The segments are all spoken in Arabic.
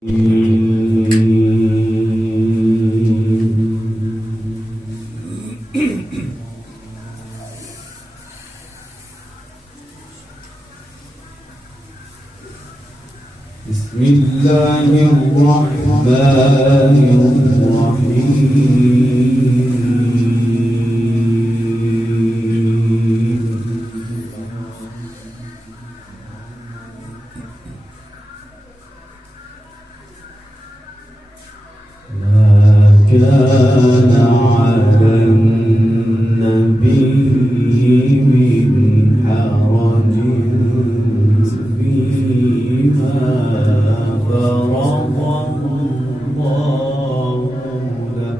بسم الله الرحمن الرحيم. ما كان على النبي من حرج فيما فرض الله له.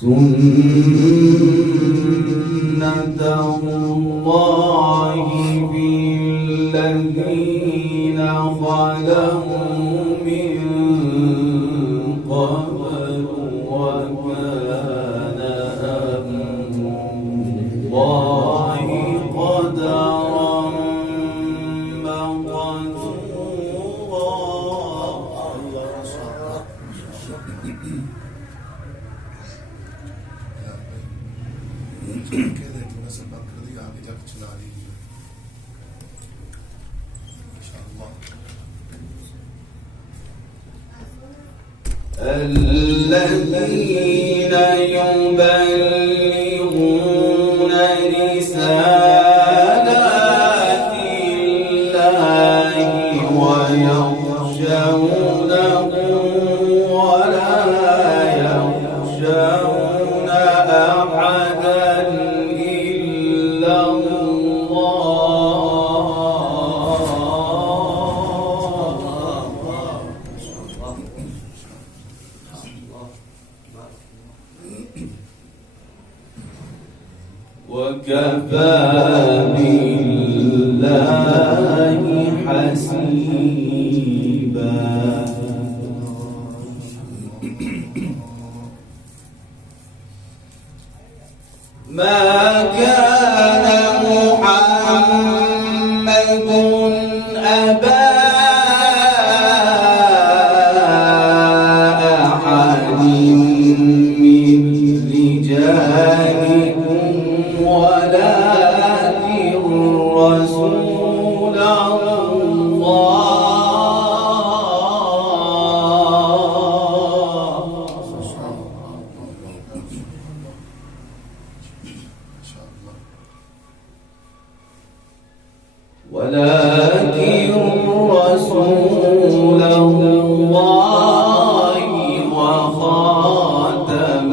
سنة الله بالذين خلوا من قبل وكان أمر الله قدرا كده المناسب الأكتر دي عم بيجاك تشلالي إن شاء الله. الذين يبلغون رسالات الله ويخشونه ولا يخشون أحدا إلا وكفى بالله حسيبا. ما كان محمد أبا أحد من رجالكم ولكن رسول الله. ولكن رسول الله وخاتم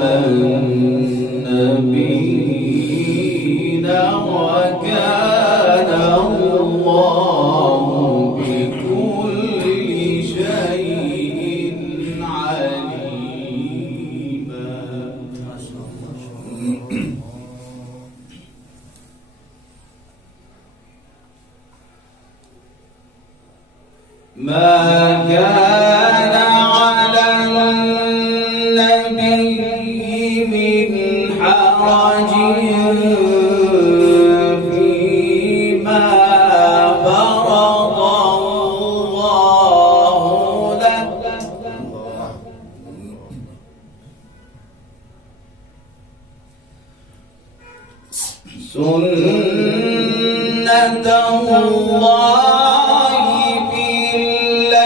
النبيين وكان الله بكل شيء عليما. ما كان على النبي من حرج فيما فرض الله له. سنة الله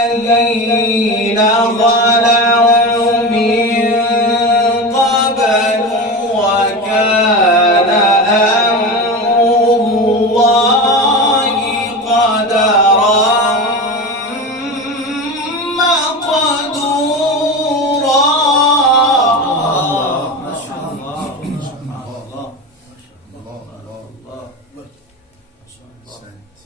الذين خلوا من قبل وكان أمر الله قدرا مقدورا. ما شاء الله الله الله الله أحسنت.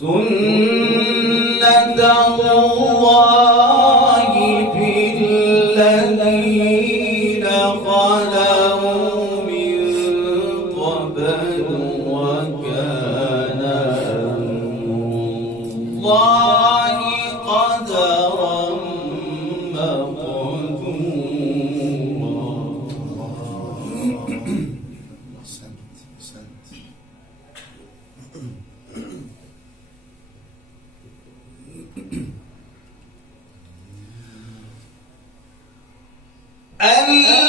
سنة الله في الذين خلوا من قبل وكان أمر الله قدرا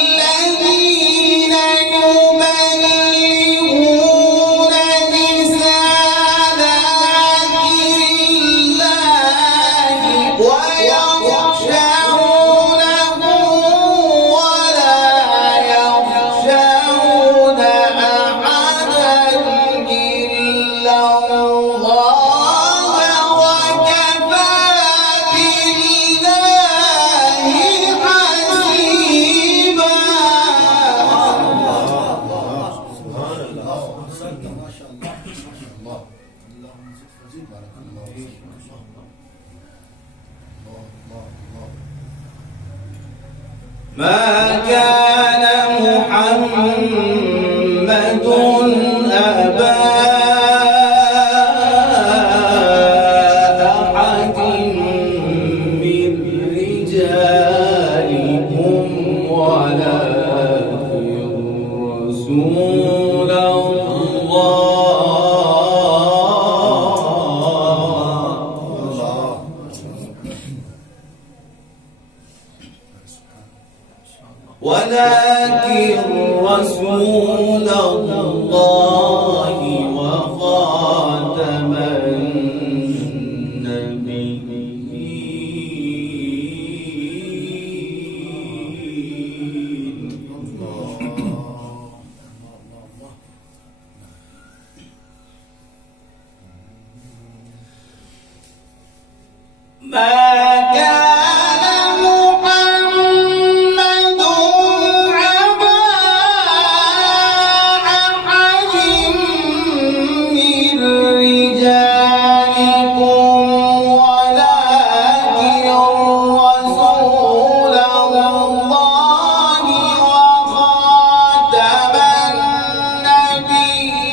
الذين يبلغون رسالات الله ويخشونه ولا يخشون أحدا إلا الله وكفى بالله حسيبا. ما شاء الله الله اللهم زد فزيد بارك الله فيك الله الله الله. ما كان محمد أبا أحد من رجالكم ولكن رسول الله وخاتم النبيين. ما كان محمد أبا أحد من رجالكم ولكن رسول الله وخاتم النبيين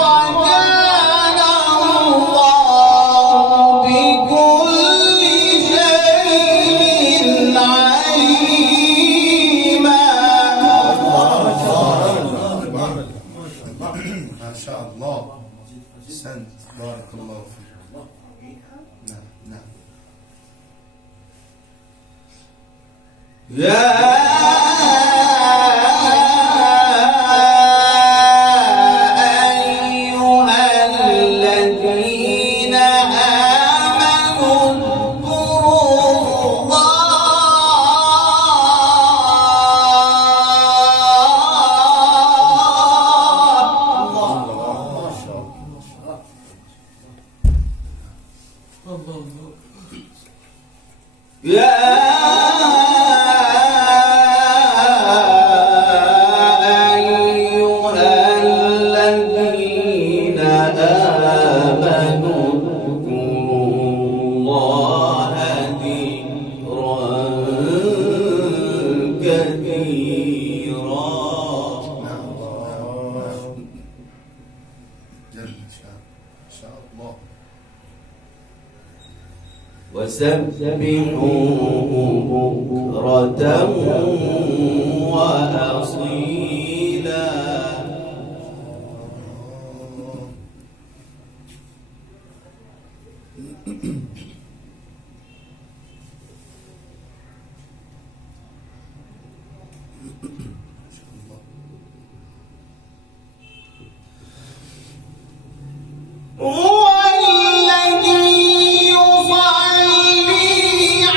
وكان الله بكل شيء عليما. ما شاء الله أحسنت بارك الله فيك. نعم نعم. يا أيها الذين آمنوا اذكروا ما شاء الله. يا أيها الذين آمنوا اذكروا الله ذكرا كثيرا نعم جل إن شاء الله. وسبحوه بكرة وأصيلا. هو الذي يصلي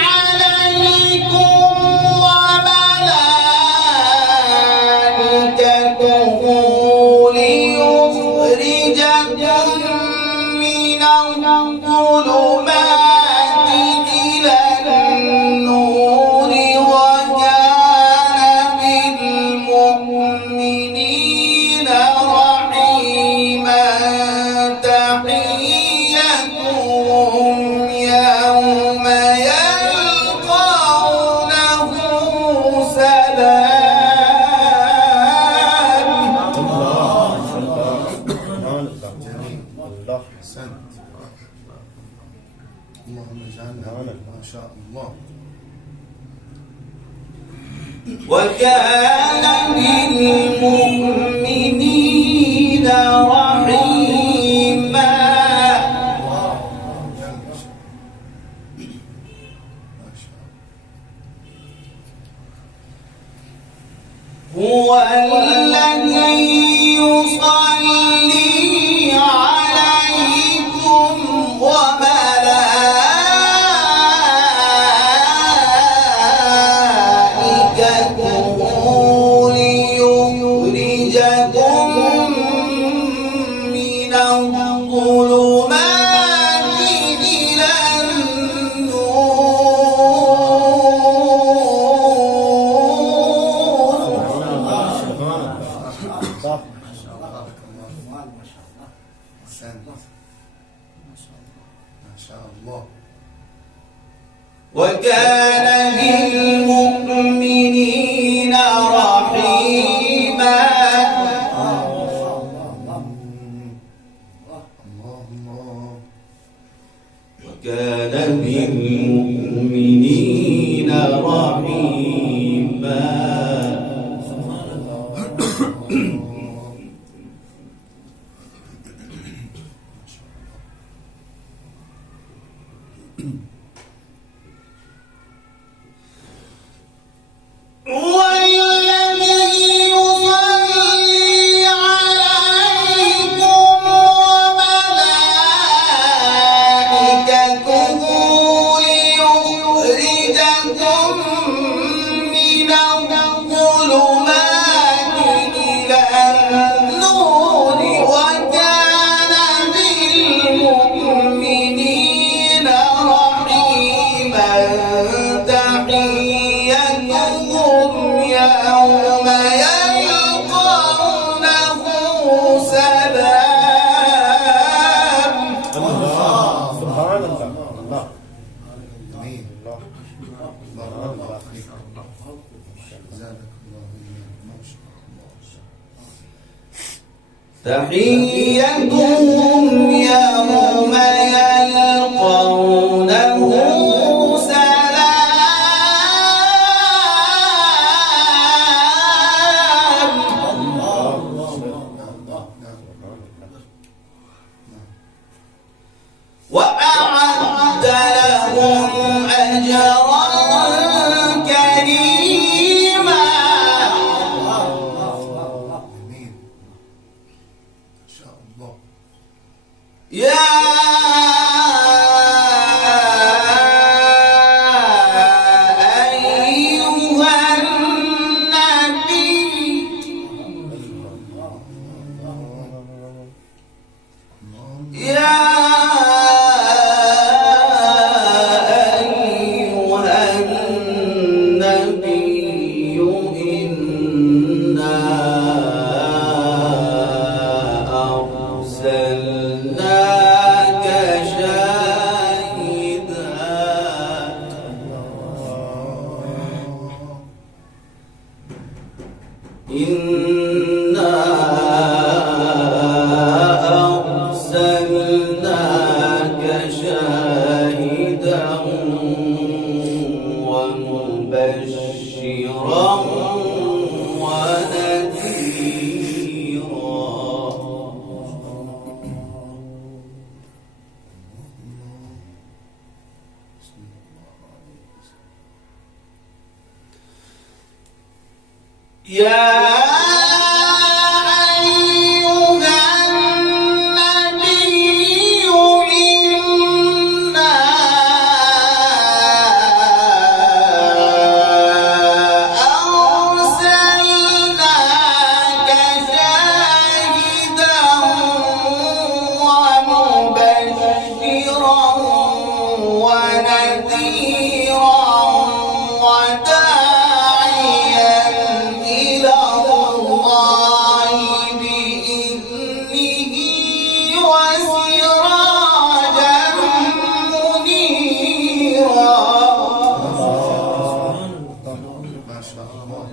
عليكم وملائكته ليخرجكم من الظلمات إلى النور وكان بالمؤمنين رحيما. تحيتهم يوم يلقونه سلام. جميل الله أحسنت. اللهم اجعلنا ما شاء الله. وكان بالمؤمنين رحيما. ما شاء الله. هو الذي يصلي عليكم وملائكته ليخرجكم من الظلمات إلى وكان بالمؤمنين رحيما وكان بالمؤمنين رحيما تحيتهم يوم يلقونه سلام وأعد لهم أجرا كريما يا أيها النبي يا أيها النبي إنا أرسلناك شاهدا إنا أرسلناك شاهدا ومبشرا ونذيرا يا أيها النبي إنا أرسلناك شاهدا ومبشرا ونذيرا وداعيا إلى الله بإذنه وسراجا منيرا ما شاء الله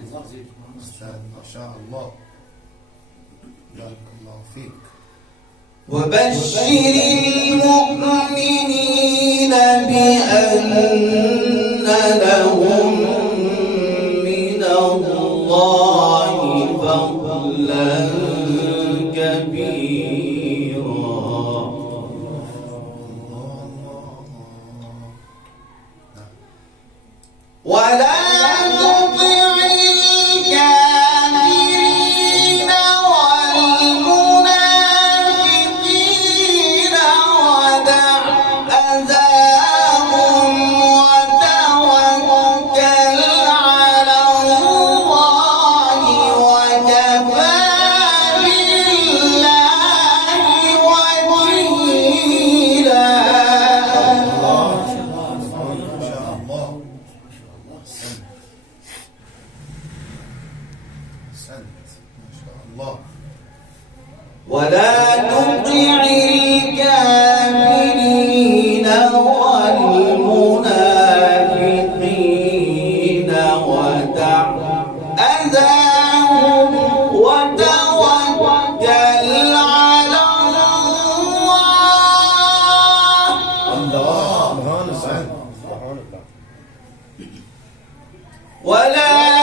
أستاذ ما شاء الله بارك الله فيك وبشر المؤمنين بأن لهم من الله فضلا كبيرا ولا تطع الكافرين ولا تطع الكافرين والمنافقين ودع أذاهم وتوكل على الله الله سبحانه ولا